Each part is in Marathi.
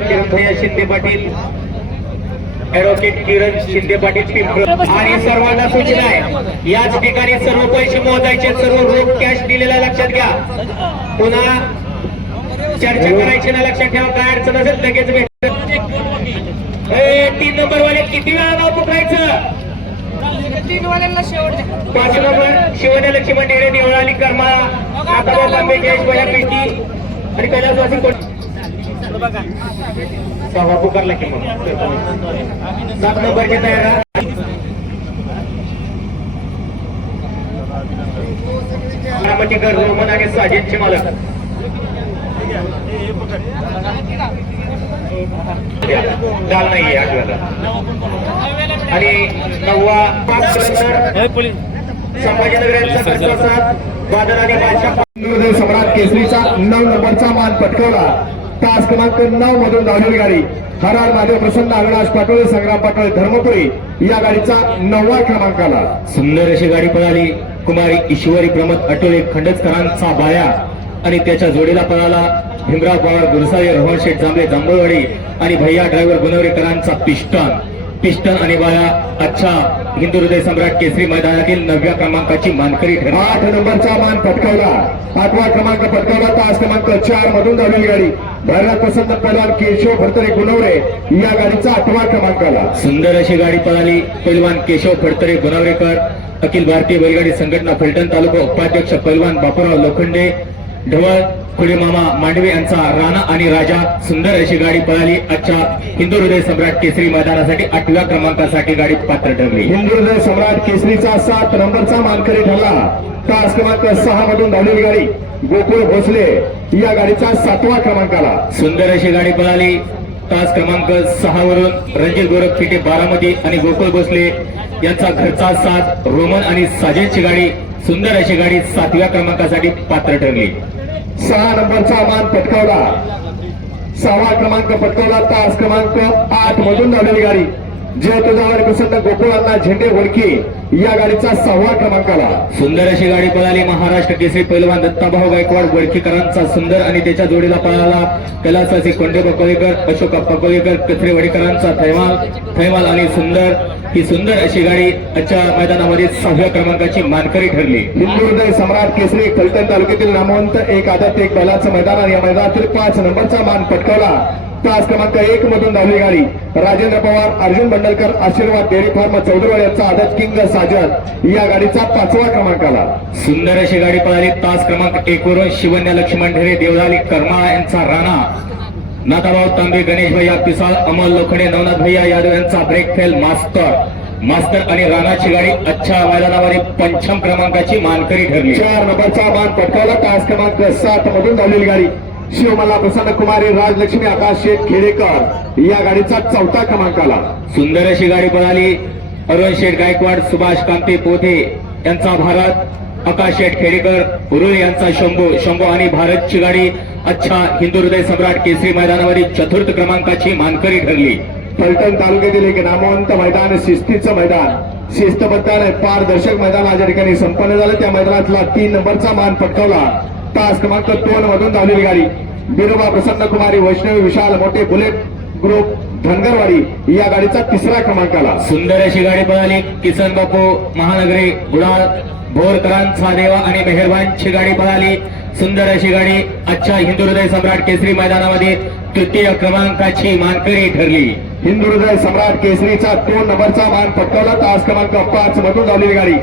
भैया शिंदे पाटील, ऍडव्होकेट किरण शिंदे पाटील पिंपळ. आणि सर्वांना सूचना आहे, याच ठिकाणी सर्व पैसे मोजायचे, सर्व रोख कॅश दिलेला लक्षात घ्या. पुन्हा चर्चा करायची ना, लक्षात ठेवा. काय अडचण असेल लगेच भेट. 3 नंबर वाले किती वेळा नाव पुकारायचं? 3 वाल्यांना शेवट. 5 नंबर शिवण्या लक्ष्मण डेरे देवळाली कर्मा आता बाबा जयेश भैया पेटी आणि कैलासवासी कोण सव्वा पुकारला की मग 7 नंबरची तयार. रोमन आणि साजिदचे मालक डाल नाही आठव्याला. आणि 9वा संभाजीनगर यांचा प्रतिसाद बादल आणि बादशाह. सम्राट केसरीचा 9 नंबरचा मान पटकावला. तास क्रमांक 9 मधून धावलेली गाडी हर हर महादेव प्रसन्न अविनाश पाटोळे संग्राम पाटोळे धर्मपुरी या गाडीचा 9वा क्रमांकाला. सुंदर अशी गाडी पळाली. कुमारी ईश्वरी प्रमोद अटोळे खंडचकरांचा बाया आणि त्याच्या जोडीला पळाला भीमराव पवार गुरसाळे रोहन शेठ जांभळे जांभळवाडी आणि भैया ड्रायव्हर गुणवरेकरांचा पिस्टन आणि बाया. अच्छा हिंदू हृदय सम्राट केसरी मैदानातील 9व्या क्रमांकाची मानकरी ठरली. 8 नंबरचा मान पटकावला. 8वा क्रमांक पटकावला. तास क्रमांक 4 मधून धावलेली गाडी भैरनाथ प्रसन्न पैलवान केशव फडतरे गुणवरे या गाडीचा 8वा क्रमांकाला. सुंदर अशी गाडी पळाली. पैलवान केशव फडतरे गुणवरेकर अखिल भारतीय बैलगाडी संघटना फलटण तालुका उपाध्यक्ष पैलवान बापूराव लोखंडे ढवळ खुले मामा मांडवे यांचा राणा आणि राजा. सुंदर अशी गाडी पळाली. अच्छा हिंदू हृदय सम्राट केसरी मैदानासाठी 8व्या क्रमांकासाठी गाडी पात्र ठरली. हिंदू हृदय सम्राट केसरीचा 7 नंबरचा मानकरी ठरला. तास क्रमांक 6 मधून धावलेली गाडी गोकुळ भोसले या गाडीचा 7वा क्रमांकाला. सुंदर अशी गाडी पळाली. तास क्रमांक 6 वरून रणजित गोरख फिटे बारामती आणि गोकुळ भोसले यांचा घरचा साथ रोमन आणि साजेदची गाडी. सुंदर अशी गाडी 7व्या क्रमांकासाठी पात्र ठरली. 6 नंबरचा मान पटकावला. 6वा क्रमांक पटकावला. तास क्रमांक 8 मधून धावलेली गाडी जय तुझावर प्रसन्न गोकुळांना झेंडे वडके या गाडीचा 6वा क्रमांकाला. सुंदर अशी गाडी पळाली. महाराष्ट्र केसरी पैलवान दत्ताभाऊ गायकवाड वडकीकरांचा सुंदर आणि त्याच्या जोडीला पळाला कैलासवासी कोंडे पकोळेकर अशोक पकोळेकर कचरेवाडीकरांचा थैमाल आणि सुंदर. ही सुंदर अशी गाडी आजच्या मैदानामध्ये 6व्या क्रमांकाची मानकरी ठरली. हिंदू हृदय सम्राट केसरी फलटण तालुक्यातील नामवंत एक आदत एक बैलाचं मैदान आणि या मैदानातील 5 नंबरचा मान पटकावला. तास क्रमांक 1 मधून धावली गाडी राजेंद्र पवार अर्जुन बंडलकर आशीर्वाद डेअरी फार्म चौधरीवाड यांचा आदत किंग साजद या गाडीचा 5वा क्रमांकाला. सुंदर अशी गाडी पळाली. तास क्रमांक 1 वरून शिवन्या लक्ष्मण ढेरे देवळाली कर्मा यांचा राणा नाथाभाऊ तांबे गणेश भैया पिसाळ अमोल लोखंडे नवनाथ भैया यादव यांचा ब्रेक फेल मास्तर आणि राणाची गाडी अच्छा मैदानामध्ये 5म क्रमांकाची मानकरी ठरली. 4 नंबरचा मान पटकावला. तास क्रमांक 7 मधून धावलेली गाडी शिवमल्ला प्रसन्न कुमारी राजलक्ष्मी आकाश शेठ खेडेकर या गाडीचा 4था क्रमांकाला. सुंदर अशी गाडी पळाली. अरुण शेठ गायकवाड सुभाष कांते पोथे यांचा भारत आकाश शेठ खेडेकर उरुळे यांचा शंभू आणि भारतची गाडी अच्छा हिंदू हृदय सम्राट केसरी मैदानामध्ये 4th क्रमांकाची मानकरी ठरली. फलटण तालुक्यातील एक नामवंत मैदान शिस्तीचं मैदान शिस्तबद्ध आणि पारदर्शक मैदान आज या ठिकाणी संपन्न झालं. त्या मैदानातला 3 नंबरचा मान पटकावला. तास क्रमांक 2 मधून धावलेली गाडी बिरोबा प्रसन्न कुमारी वैष्णवी विशाल मोठे बुलेट ग्रुप धनगरवाडी या गाडीचा 3रा क्रमांकाला. सुंदर अशी गाडी पळाली. किसन बापू महानगरी गुडाळ भोरकरांचा देवा आणि मेहरबानची गाडी पळाली. सुंदर अशी गाडी अच्छा हिंदू हृदय सम्राट केसरी मैदानामध्ये 3य क्रमांकाची मानकरी ठरली. हिंदू हृदय सम्राट केसरीचा 2 नंबरचा मान पटकावला. तास क्रमांक 5 मधून धावलेली गाडी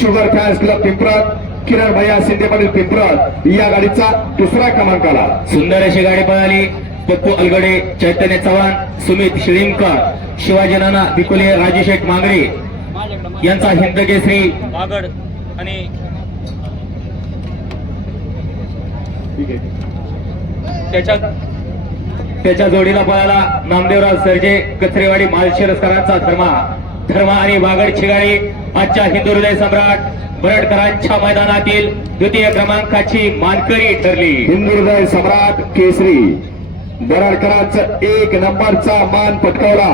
शुगर फॅन्स क्लब पिंपळत किरण भैया शिंदे पाटील पिंपळत या गाडीचा 2रा क्रमांकाला. सुंदर अशी गाडी पळाली. पप्पू अलगडे चैतन्य चव्हाण सुमित शिळीमकर शिवाजी नाना बिकुले राजेशेठ मांगरे यांचा हिंद केसरी बागड आणि त्याच्या जोडीला पळाला नामदेवराव सरजे कचरेवाडी मालशिरस्करांचा धर्मा आणि बागडची गाडी आजच्या हिंदू हृदय सम्राट बरडकरांच्या मैदानातील 2य क्रमांकाची मानकरी ठरली. हिंदू हृदय सम्राट केसरी बरडकरांचा 1 नंबरचा मान पटकावला.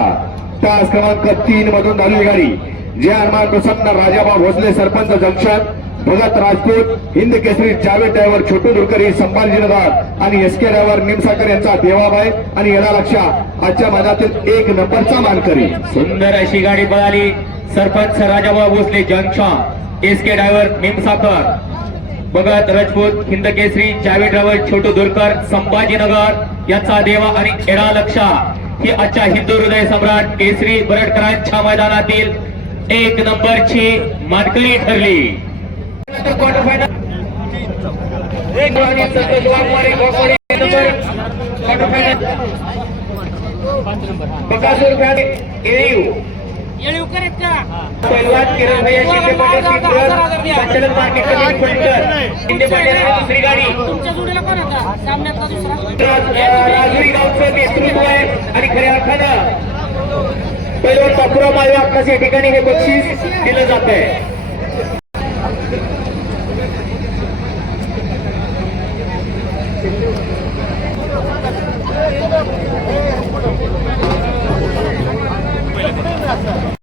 तास क्रमांक 3 मधून धावलेली गाडी जय हनुमान प्रसन्न राजाभाऊ भोसले सरपंच जंक्शन भगत राजपूत, हिंद केसरी जावेद ड्रायव्हर छोटू दुरकर संभाजीनगर आणि एस के ड्रायव्हर निमसाकर यांचा देवाबाई आणि येणार लक्षा आजच्या मैदानातील 1 नंबरचा मानकरी. सुंदर अशी गाडी पळाली. सरपंच राजाभाऊ भोसले जंक्शन, एस के ड्रायव्हर निमसाकर, भगत राजपूत, हिंद केसरी जावेद ड्रायव्हर छोटू दुरकर संभाजीनगर यांचा देवा आणि येणार लक्षा ही आजच्या हिंदू हृदय सम्राट केसरी बरडकरांच्या मैदानातील 1 नंबरची मानकरी ठरली. क्वार्टर फायनल बकासूर फॅमिली येळीव करेत का पहिलवान किरण भैया शिंदे पाटील संचालक मार्केट कमिटी फलटण शिंदे पाटील आणि दुसरी गाडी तुमच्या जोडीला कोण होता सामन्यातला दुसरा राजुरी गावचं नेतृत्व आहे आणि खऱ्या अर्थानं पहिलवान बापूराव माळवे आपल्यास या ठिकाणी हे बक्षीस दिलं जात आहे.